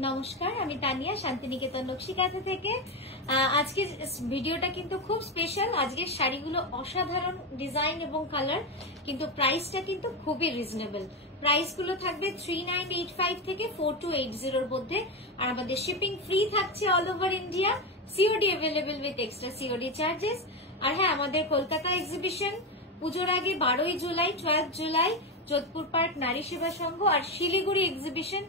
নমস্কার, আমি তানিয়া শান্তিনিকেতন নকশিকাঁথা থেকে। আজকের ভিডিওটা কিন্তু খুব স্পেশাল। আজকের শাড়িগুলো অসাধারণ ডিজাইন এবং কালার, কিন্তু প্রাইসটা কিন্তু খুবই রিজনেবল। প্রাইসগুলো থাকবে 3985 থেকে 4280 এর মধ্যে, আর আমাদের শিপিং ফ্রি থাকছে all over India. COD available with extra COD charges. আর হ্যাঁ, আমাদের কলকাতা এক্সিবিশন পুজোর আগে 12 জুলাই 12 জুলাই যোধপুর পার্ক নারী সেবা সংঘ, আর Siliguri exhibition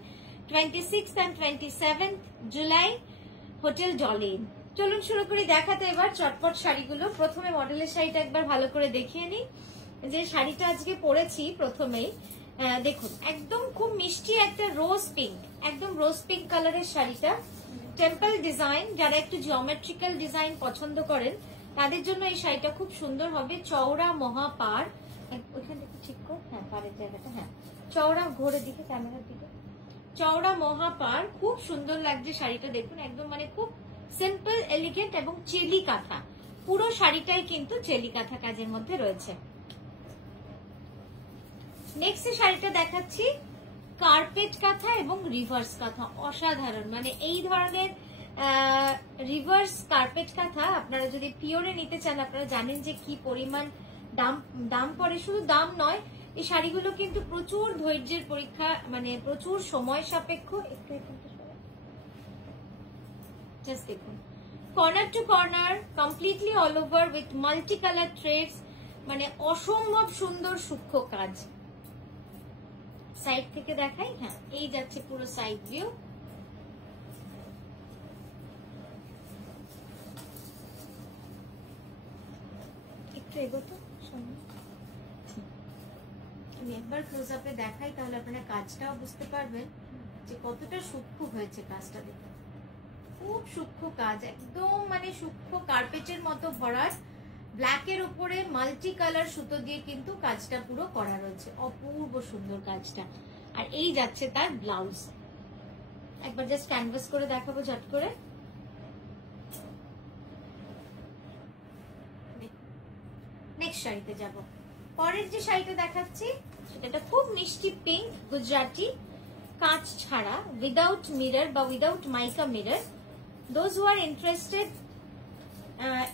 26th and 27th July hotel ডলিন। চলুন শুরু করি দেখাতে এবার চটপট শাড়িগুলো। প্রথমে মডেলের শাড়িটা একবার ভালো করে দেখিয়ে নিই। যে শাড়িটা আজকে পরেছি প্রথমেই দেখুন, একদম খুব মিষ্টি একটা রোজ পিঙ্ক, একদম রোজ পিঙ্ক কালারের শাড়িটা। টেম্পল ডিজাইন, যারা একটু জিওমেট্রিক্যাল ডিজাইন পছন্দ করেন তাদের জন্য এই শাড়িটা খুব সুন্দর হবে। চওড়া মহাপার, ওইখান থেকে ঠিক কর, হ্যাঁ পাড়ের জায়গাটা, হ্যাঁ চওড়া ঘোরের দিকে, ক্যামেরার দিকে, চওড়া মহাপার, খুব সুন্দর লাগছে শাড়িটা। দেখুন একদম মানে খুব সিম্পল এলিগেন্ট এবং চেলি কাঁথা, পুরো শাড়িটাই কিন্তু চেলি কাঁথা কাজের মধ্যে রয়েছে। নেক্সট শাড়িটা দেখাচ্ছি কার্পেট কাঁথা এবং রিভার্স কাঁথা, অসাধারণ। মানে এই ধরনের রিভার্স কার্পেট কাঁথা আপনারা যদি পিওরে নিতে চান, আপনারা জানেন যে কি পরিমাণ দাম পড়ে। শুধু দাম নয়, এই শাড়িগুলো কিন্তু প্রচুর ধৈর্যের পরীক্ষা, মানে প্রচুর সময় সাপেক্ষ। একটু জাস্ট দেখুন, corner to corner completely all over with multi colour threads, মানে অসম্ভব সুন্দর সূক্ষ্ম কাজ। সাইড থেকে দেখাই, হ্যাঁ এই যাচ্ছে পুরো সাইড ভিউ। একটু এগোতো সামনে, আমি একবার ক্লোজ আপে দেখাই, তাহলে আপনারা কাজটাও বুঝতে পারবেন যে কতটা সূক্ষ্ম হয়েছে কাজটা। দেখুন খুব সূক্ষ্ম কাজ, একদম মানে সূক্ষ্ম কার্পেটের মতো ভরাট। ব্ল্যাকের উপরে মাল্টি কালার সুতো দিয়ে কিন্তু কাজটা পুরো করা রয়েছে, অপূর্ব সুন্দর কাজটা। আর এই যাচ্ছে তার ব্লাউজ, একবার জাস্ট ক্যানভাস করে দেখাবো ঝট করে। নেক্সট শাড়িতে যাব। পরের যে শাড়িটা দেখাচ্ছি সেটা খুব মিষ্টি পিঙ্ক গুজরাটি, কাঁচ ছাড়া, উইদাউট মিরর বা without mica mirror. Those who are interested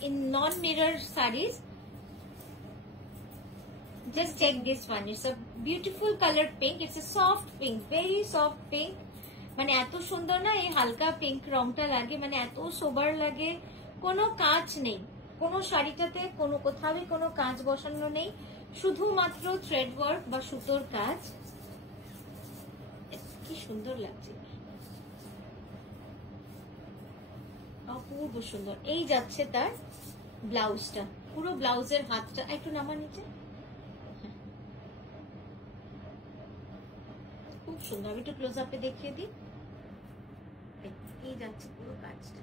in non-mirror sarees, just check this one. It's a beautiful color pink. It's a soft pink, very soft pink. মানে এত সুন্দর না এই হালকা পিঙ্ক রংটা লাগে, মানে এত সোবার লাগে। কোনো কাজ নেই কোনো শাড়িটাতে, কোনো কোথাও কোনো কাজ বসানো নেই, শুধুমাত্র থ্রেড ওয়ার্ক বা সুতোর কাজ। কি সুন্দর লাগছে, অপূর্ব সুন্দর। এই যাচ্ছে তার ব্লাউজটা, পুরো ব্লাউজের হাতটা একটু নামা নিচে, খুব সুন্দর। আমি একটু ক্লোজ আপে দেখিয়ে দিই, এই যাচ্ছে পুরো কাজটা।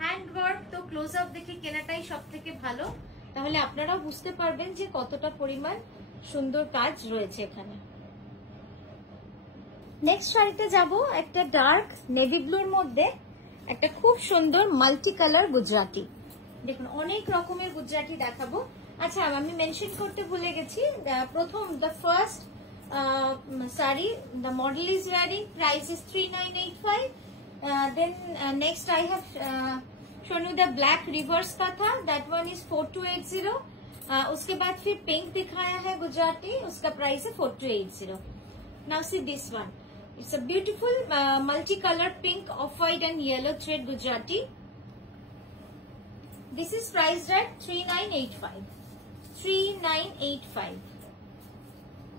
হ্যান্ড ওয়ার্ক তো ক্লোজ আপ দেখে কেনাটাই সব থেকে ভালো, তাহলে আপনারাও বুঝতে পারবেন যে কতটা পরিমাণ সুন্দর কাজ রয়েছে এখানে। নেক্সট শাড়িতে যাব, একটা ডার্ক নেভি ব্লুর মধ্যে একটা খুব সুন্দর মাল্টি কালার গুজরাটি। দেখুন অনেক রকমের গুজরাটি দেখাবো। আচ্ছা আমি মেনশন করতে ভুলে গেছি, প্রথম the first sari the model is wearing, price is 3985। Then next I have shown you the black reverse katha, that one is 4280। उसके बाद फिर पिंक दिखाया है गुजराती, उसका प्राइस है 4280। Now see this one, it's a beautiful multicolored pink, off-white and yellow thread Gujarati. This is priced at 3985। 3985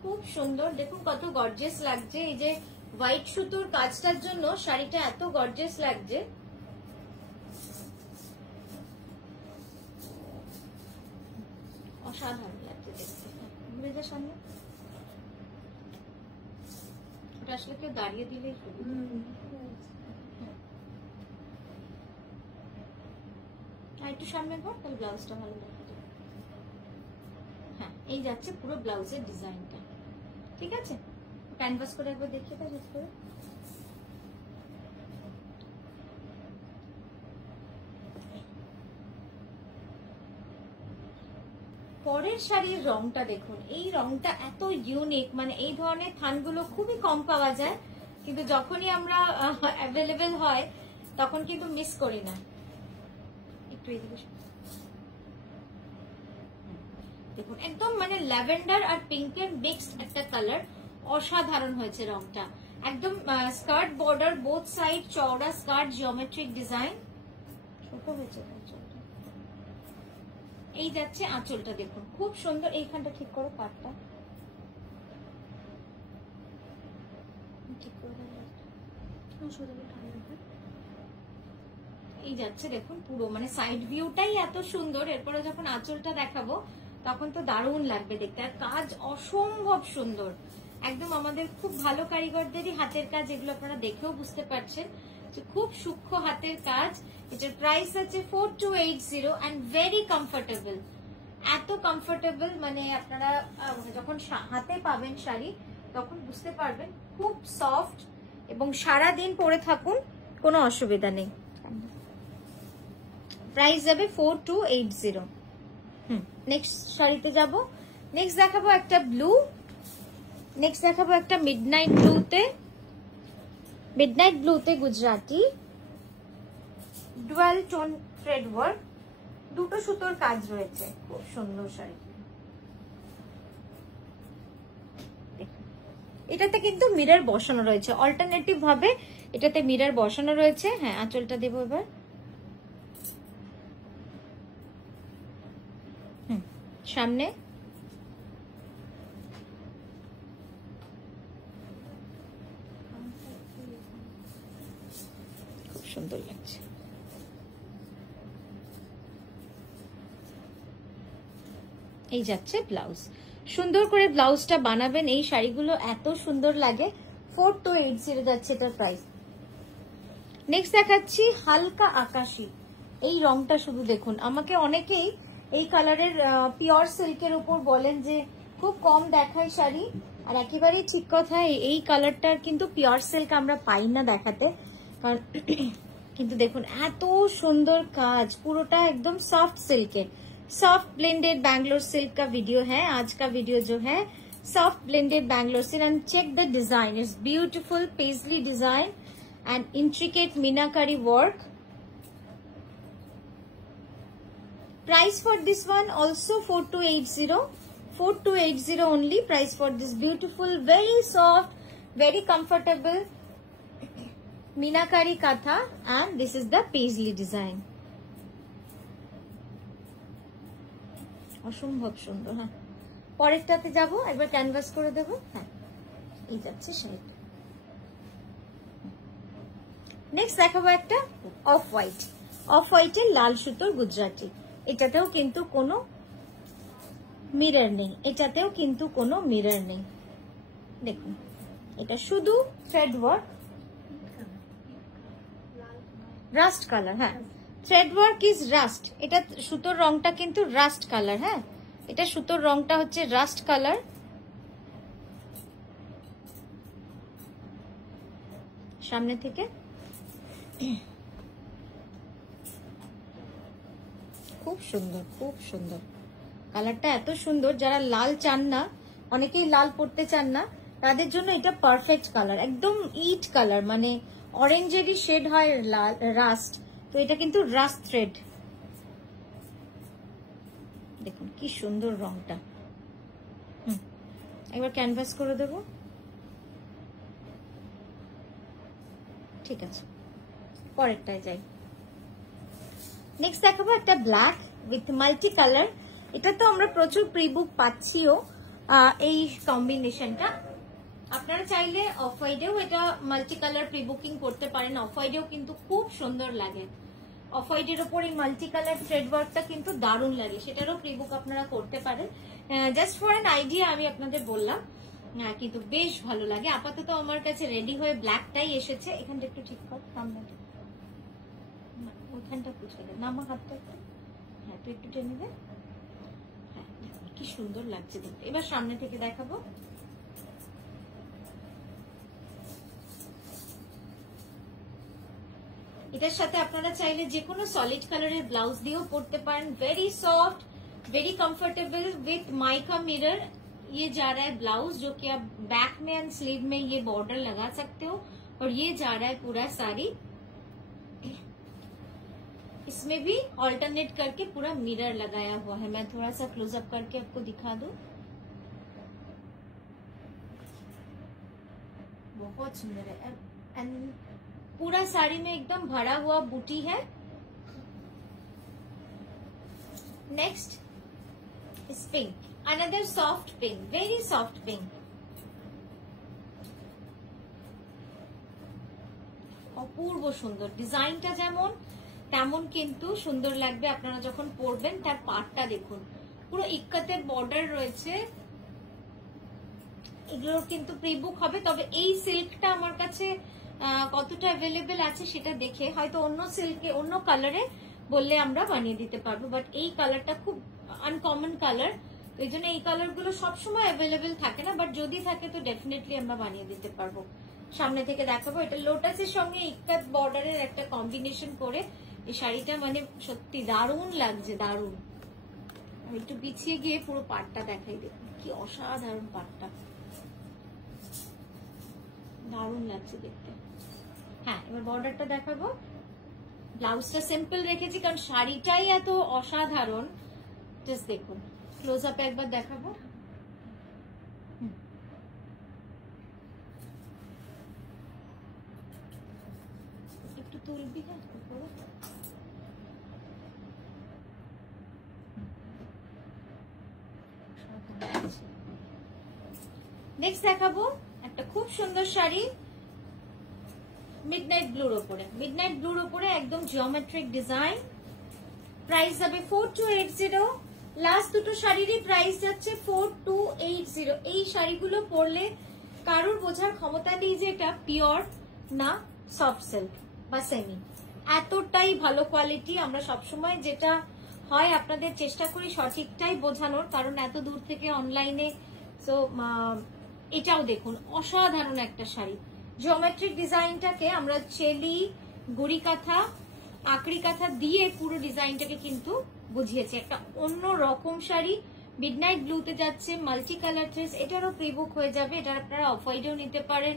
খুব সুন্দর। দেখুন কত গর্জিয়াস লাগছে, এই যে হোয়াইট সুতোর কাজটার জন্য শাড়িটা এত গর্জিয়াস লাগছে। অসাধারণ লাগছে দেখতে। ঘুরে যা সামনে, ওটা আসলে কেউ দাঁড়িয়ে দিলেই একটু সামনে ঘর, তাহলে ব্লাউজটা ভালো লাগবে। হ্যাঁ এই যাচ্ছে পুরো ব্লাউজের ডিজাইনটা, ঠিক আছে। ক্যানভাস করে একবার দেখিয়ে দাও ঝট করে। পরের শাড়ির রংটা দেখুন, এই রংটা এত ইউনিক, মানে এই ধরনের থানগুলো খুবই কম পাওয়া যায়। কিন্তু যখনই আমরা অ্যাভেলেবেল হয় তখন কিন্তু মিস করি না। একটু এদিকে দেখুন, একদম মানে ল্যাভেন্ডার আর পিঙ্কের মিক্সড একটা কালার, অসাধারণ হয়েছে রংটা। একদম স্কার্ট বর্ডার বোথ সাইড, চওড়া স্কার্ট, জিওমেট্রিক ডিজাইন, ছোট হয়েছে আঁচলটা। এই যাচ্ছে আঁচলটা, দেখুন খুব সুন্দর। এইখানটা ঠিক করো, পাটটা ঠিক করে এই যাচ্ছে দেখুন পুরো মানে সাইড ভিউটাই এত সুন্দর। এরপরে যখন আঁচলটা দেখাবো তখন তো দারুণ লাগবে দেখতে। আর কাজ অসম্ভব সুন্দর, একদম আমাদের খুব ভালো কারিগরদেরই হাতের কাজ, এগুলো আপনারা দেখেও বুঝতে পারছেন যে খুব সূক্ষ্ম হাতের কাজ। এটার প্রাইস আছে 4280 এন্ড ভেরি কমফোর্টেবল, এত কমফোর্টেবল মানে আপনারা যখন হাতে পাবেন শাড়ি তখন বুঝতে পারবেন খুব সফট, এবং সারা দিন পরে থাকুন কোনো অসুবিধা নেই। প্রাইস যাবে 4280। নেক্সট শাড়িতে যাব। নেক্সট দেখাবো একটা ব্লু, নেক্সট দেখাবো একটা মিডনাইট ব্লুতে Gujarati dual tone thread work, দুটো সুতোর কাজ রয়েছে, খুব সুন্দর শাড়ি। এটাতে কিন্তু মিরর বসানো রয়েছে, অল্টারনেটিভ ভাবে এটাতে মিরর বসানো রয়েছে। হ্যাঁ, আঁচলটা দেবো এবার। সামনে খুব সুন্দর লাগছে। এই যাচ্ছে ব্লাউজ, সুন্দর করে ব্লাউজটা বানাবেন। এই শাড়িগুলো এত সুন্দর লাগে। 4280 যাচ্ছে এটার প্রাইস। নেক্সট দেখাচ্ছি হালকা আকাশি, এই রংটা শুধু দেখুন। আমাকে অনেকেই এই কালারের পিওর সিল্কের উপর বলেন যে খুব কম দেখায় শাড়ি, আর একেবারেই ঠিক কথা, এই কালারটার কিন্তু পিওর সিল্ক আমরা পাই না দেখাতে। কারণ কিন্তু দেখুন এত সুন্দর কাজ, পুরোটা एकदम सॉफ्ट सिल्क है, सॉफ्ट ब्लेंडेड बैंगलोर सिल्क का वीडियो है आज का वीडियो जो है, soft blended Bangalore silk. And check the design, it's beautiful paisley design and intricate meenakari work. Price for this one also 4280 only. Price for this beautiful, very soft, very comfortable Meenakari Katha, and this is the paisley design. অসম্ভব সুন্দর। হ্যাঁ, পরেরটাতে যাবো, একবার canvas করে দেব। হ্যাঁ, এই যাচ্ছে শাড়িটা। নেক্সট দেখাবো একটা অফ হোয়াইটের লাল সুতোর গুজরাটি। এটাতেও কিন্তু কোনো মিরর নেই, এটাতেও কিন্তু কোনো মিরর নেই। দেখুন, এটা শুধু থ্রেড ওয়ার্ক, রাস্ট কালার। হ্যাঁ, থ্রেড ওয়ার্ক ইজ রাস্ট। এটা সুতোর রংটা কিন্তু রাস্ট কালার। হ্যাঁ, এটা সুতোর রংটা হচ্ছে রাস্ট কালার। সামনে থেকে খুব সুন্দর, খুব সুন্দর কালারটা, এত সুন্দর। যারা লাল চান না, অনেকেই লাল পরতে চান না, তাদের জন্য এটা পারফেক্ট কালার। একদম ইট কালার, মানে অরেঞ্জেরই শেড হয় লাল রাস্ট, তো এটা কিন্তু রাস্ট থ্রেড। দেখুন কি সুন্দর রংটা। একবার ক্যানভাস করে দেব। ঠিক আছে, পরেরটায় যাই। নেক্সট দেখাবো একটা ব্ল্যাক উইথ মাল্টি কালার। এটা তো আমরা প্রচুর প্রিবুক পাচ্ছিও এই কম্বিনেশনটা। আপনারা চাইলে অফ হোয়াইটেও এটা মাল্টি কালার প্রিবুকিং করতে পারেন, অফ হোয়াইটেও কিন্তু খুব সুন্দর লাগে। অফ হোয়াইটের ওপর এই মাল্টি কালার থ্রেড ওয়ার্কটা কিন্তু দারুণ লাগে, সেটারও প্রিবুক আপনারা করতে পারেন। জাস্ট ফর অ্যান আইডিয়া আমি আপনাদের বললাম, কিন্তু বেশ ভালো লাগে। আপাতত আমার কাছে রেডি হয়ে ব্ল্যাকটাই এসেছে। এখানটা একটু ঠিক কর, সামনে ওইখানটা পুছে দে, নামা হাতটা একটু। হ্যাঁ, তুই একটু টেনে দে। হ্যাঁ, কি সুন্দর লাগছে দেখতে। এবার সামনে থেকে দেখাবো। এটার সাথে আপনারা চাইলে যে কোনো সলিড কালারের ব্লাউজ দিয়েও পরতে পারেন। Very soft, very comfortable with mica mirror, ये जा रहा है ब्लाउज, जो कि आप बैक में एंड स्लीव में ये बॉर्डर लगा सकते हो, और ये जा रहा है पूरा साड़ी। इसमें भी ऑल्टरनेट करके पूरा मिरर लगाया हुआ है। मैं थोड़ा सा क्लोजअप करके आपको दिखा दूं, बहुत सुंदर है। एंड पूरा साड़ी में एकदम भरा हुआ बूटी है। Next is pink, another soft pink, very soft pink. অপূর্ব সুন্দর, ডিজাইনটা যেমন তেমন কিন্তু সুন্দর লাগবে আপনারা যখন পরবেন। তার পাড়টা দেখুন, পুরো ইক্কাতের বর্ডার রয়েছে। এগুলোর কিন্তু প্রিবুক হবে, তবে এই সিল্কটা আমার কাছে কতটা অ্যাভেলেবেল আছে সেটা দেখে, হয়তো অন্য সিল্কে অন্য কালারে বললে আমরা বানিয়ে দিতে পারবো, বাট এই কালারটা খুব আনকমন কালার, এই জন্য এই কালার গুলো সবসময় অ্যাভেলেবেল থাকে না, বাট যদি থাকে তো ডেফিনেটলি আমরা বানিয়ে দিতে পারবো। সামনে থেকে দেখাবো, এটা লোটাসের সঙ্গে ইক্কাত বর্ডারের একটা কম্বিনেশন করে এই শাড়িটা মানে সত্যি দারুণ লাগছে, দারুণ। একটু পিছিয়ে গিয়ে পুরো পাটটা দেখাই, দেখুন কি অসাধারণ পাটটা, দারুণ লাগছে দেখতে। হ্যাঁ, এবার বর্ডারটা দেখাবো। ব্লাউজটা সিম্পল রেখেছি কারণ শাড়িটাই এত অসাধারণ। জাস্ট দেখুন, ক্লোজ আপ একবার দেখাবো। একটু তুলবি, হ্যাঁ নেক্সট দেখাবো একটা খুব সুন্দর শাড়ি মিডনাইট ব্লুর ওপরে, মিডনাইট ব্লুর ওপরে একদম জিওমেট্রিক ডিজাইন। প্রাইস যাবে 4280। লাস্ট দুটো শাড়িরই প্রাইস যাচ্ছে 4280। এই শাড়িগুলো পরলে কারোর বোঝার ক্ষমতা নেই যে এটা পিওর না সফট সিল্ক বা সেমি, এতটাই ভালো কোয়ালিটি। আমরা সবসময় যেটা হয় আপনাদের চেষ্টা করি সঠিকটাই বোঝানোর, কারণ এত দূর থেকে অনলাইনে। সো এটাও দেখুন অসাধারণ একটা শাড়ি। জিওমেট্রিক ডিজাইনটাকে আমরা চেলি, গুড়ি কাঁথা, আকড়ি কাঁথা দিয়ে পুরো ডিজাইনটাকে কিন্তু বুঝিয়েছি। একটা অন্য রকম শাড়ি, মিডনাইট ব্লুতে যাচ্ছে, মাল্টি কালার ড্রেস। এটারও প্রিবুক হয়ে যাবে, এটা আপনারা অফ হোয়াইটেও নিতে পারেন,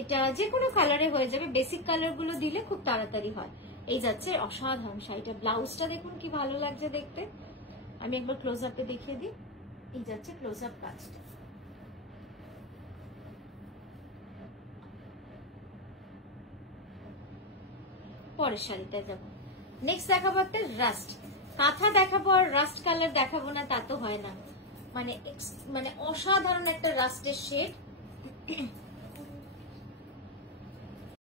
এটা যে কোনো কালারে হয়ে যাবে। বেসিক কালার গুলো দিলে খুব তাড়াতাড়ি হয়। এই যাচ্ছে অসাধারণ শাড়িটা। ব্লাউজটা দেখুন কি ভালো লাগছে দেখতে। আমি একবার ক্লোজ আপে দেখিয়ে দিই, এই যাচ্ছে ক্লোজ আপ কাজটা। পরের শাড়িটা যাবো। নেক্সট দেখাবো একটা রাস্ট কাঁথা দেখাবো, আর রাস্ট কালার দেখাবো না তা তো হয় না। মানে অসাধারণ একটা রাস্টের শেড।